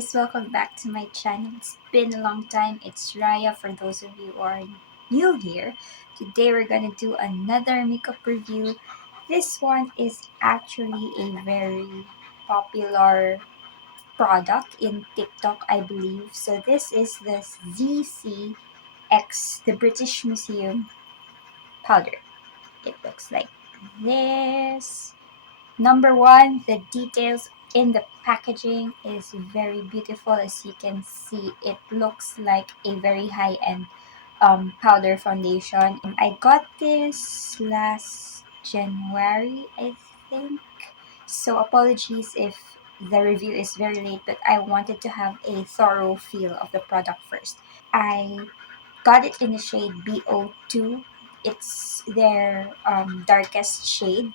guys, welcome back to my channel. It's been a long time. It's Raya for those of you who are new here. Today we're gonna do another makeup review. This one is actually a very popular product in TikTok, I believe. So this is the Zeesea X, the British Museum powder. It looks like this. Number one, the details in the packaging is very beautiful. As you can see, it looks like a very high-end powder foundation. I got this last January, I think. So apologies if the review is very late, but I wanted to have a thorough feel of the product first. I got it in the shade BO2. It's their darkest shade,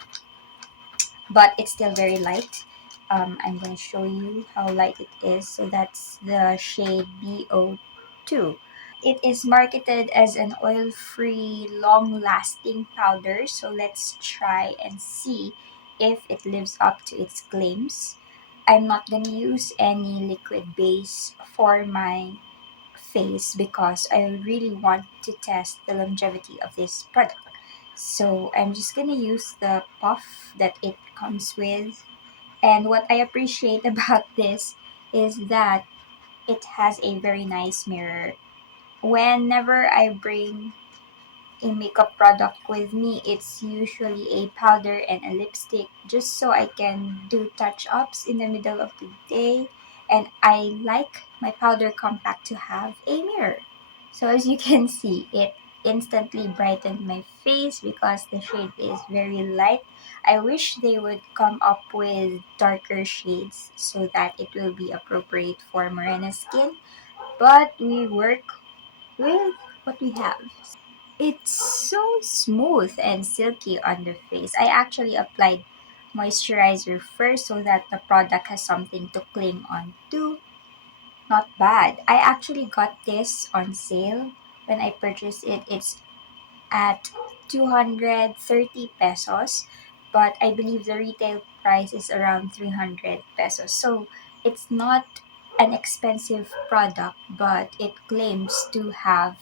but it's still very light. I'm going to show you how light it is. So that's the shade BO2. It is marketed as an oil-free, long-lasting powder. So let's try and see if it lives up to its claims. I'm not going to use any liquid base for my face because I really want to test the longevity of this product. So I'm just gonna use the puff that it comes with. And what I appreciate about this is that it has a very nice mirror. Whenever I bring a makeup product with me, it's usually a powder and a lipstick just so I can do touch-ups in the middle of the day. And I like my powder compact to have a mirror. So as you can see, it instantly brightened my face because the shade is very light. I wish they would come up with darker shades so that it will be appropriate for morena skin. But we work with what we have. It's so smooth and silky on the face. I actually applied moisturizer first so that the product has something to cling on to. Not bad. I actually got this on sale. When I purchased it, it's at 230 pesos, but I believe the retail price is around 300 pesos. So it's not an expensive product, but it claims to have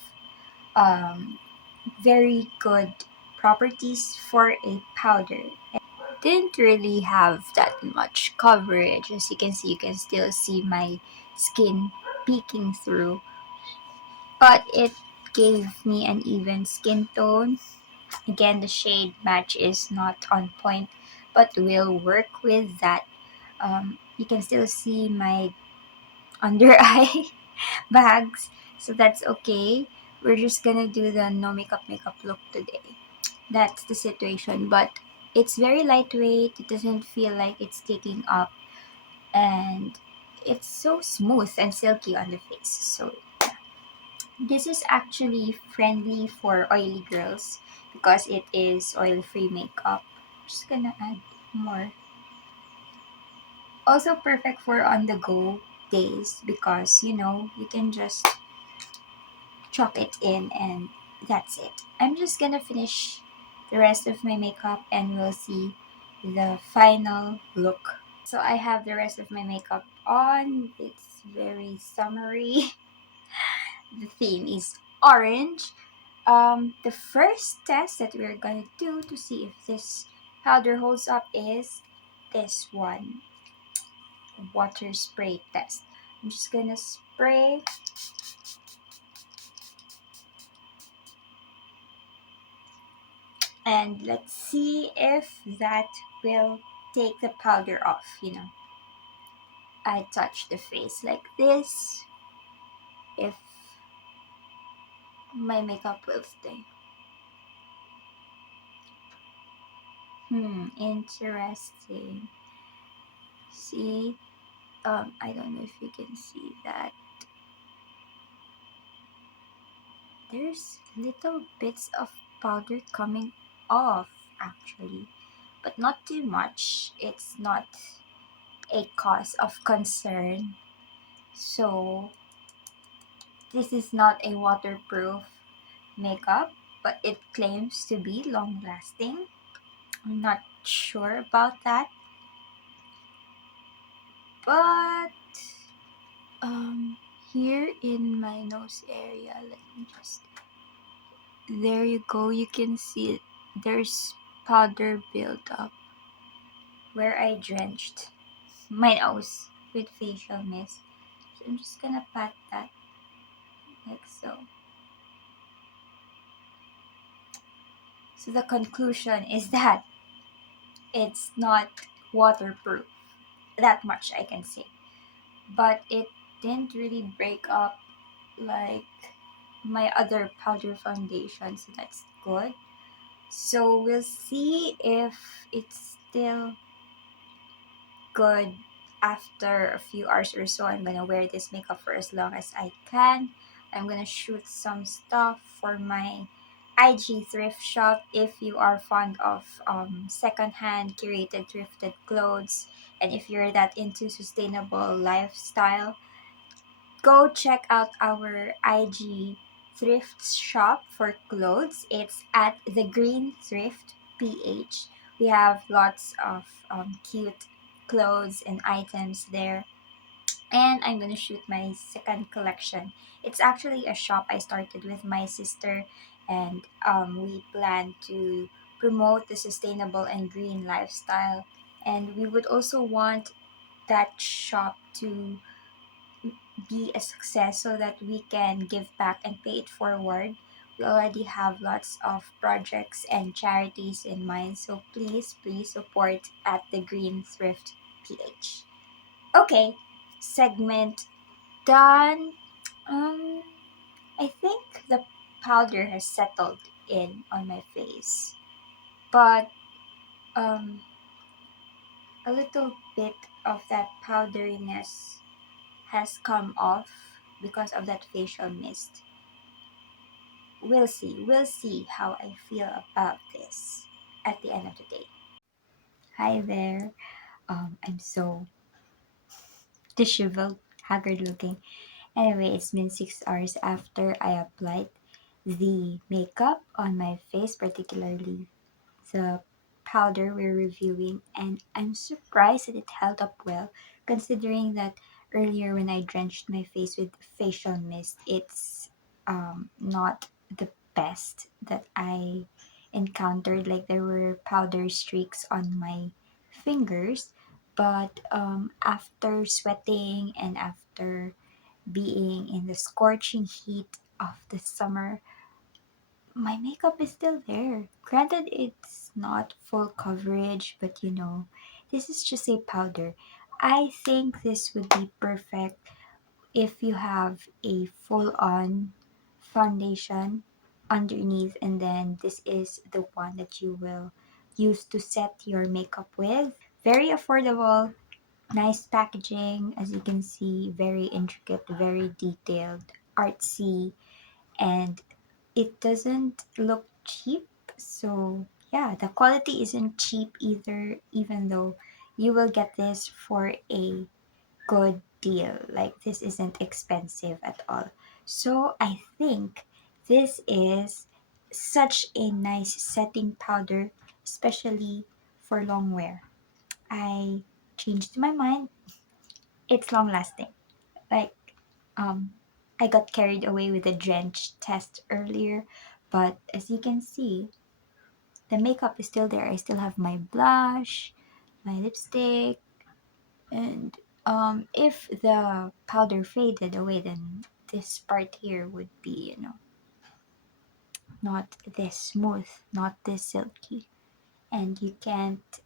um, very good properties for a powder. Didn't really have that much coverage. As you can see, you can still see my skin peeking through, but it gave me an even skin tone. Again, the shade match is not on point, but we'll work with that. You can still see my under eye bags, so that's okay. We're just gonna do the no makeup look today. That's the situation, but it's very lightweight. It doesn't feel like it's sticking up, and it's so smooth and silky on the face. So this is actually friendly for oily girls because it is oil-free makeup. Just gonna add more. Also perfect for on-the-go days because you can just chuck it in and that's it. I'm just gonna finish the rest of my makeup and we'll see the final look. So I have the rest of my makeup on. It's very summery. The theme is orange. The first test that we're gonna do to see if this powder holds up is this one, water spray test. I'm just gonna spray. And let's see if that will take the powder off. I touch the face like this, if my makeup will stay. Interesting. See, I don't know if you can see that. There's little bits of powder coming off actually, but not too much. It's not a cause of concern. So this is not a waterproof makeup, but it claims to be long lasting. I'm not sure about that, but um here in my nose area, let me just, there you go, you can see it. There's powder built up where I drenched my nose with facial mist. So I'm just gonna pat that like so. So the conclusion is that it's not waterproof. That much I can say. But it didn't really break up like my other powder foundation, so that's good. So we'll see if it's still good after a few hours or so. I'm gonna wear this makeup for as long as I can. I'm gonna shoot some stuff for my IG thrift shop. If you are fond of secondhand curated thrifted clothes, and if you're that into sustainable lifestyle, go check out our IG thrift shop for clothes. It's at the Green Thrift PH. We have lots of cute clothes and items there. And I'm gonna shoot my second collection. It's actually a shop I started with my sister, and we plan to promote the sustainable and green lifestyle. And we would also want that shop to be a success so that we can give back and pay it forward. We already have lots of projects and charities in mind, so please support at the Green Thrift PH. Okay, segment done. Um, I think the powder has settled in on my face, but um, a little bit of that powderiness has come off because of that facial mist. We'll see how I feel about this at the end of the day. Hi there. I'm so disheveled, haggard looking. Anyway, it's been 6 hours after I applied the makeup on my face, particularly the powder we're reviewing, and I'm surprised that it held up well, considering that earlier when I drenched my face with facial mist, it's not the best that I encountered. Like there were powder streaks on my fingers, but after sweating and after being in the scorching heat of the summer, my makeup is still there. Granted, it's not full coverage, but this is just a powder. I think this would be perfect if you have a full on foundation underneath, and then this is the one that you will use to set your makeup with. Very affordable, nice packaging, as you can see, very intricate, very detailed, artsy, and it doesn't look cheap. So yeah, the quality isn't cheap either, even though you will get this for a good deal. Like this isn't expensive at all. So I think this is such a nice setting powder, especially for long wear. I changed my mind. It's long lasting. Like um I got carried away with the drench test earlier, but as you can see, the makeup is still there. I still have my blush, my lipstick, and if the powder faded away, then this part here would be, not this smooth, not this silky. And you can't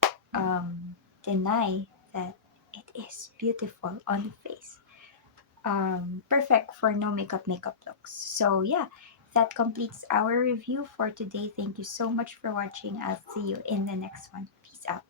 deny that it is beautiful on the face. Perfect for no makeup looks. So yeah, that completes our review for today. Thank you so much for watching. I'll see you in the next one. Peace out.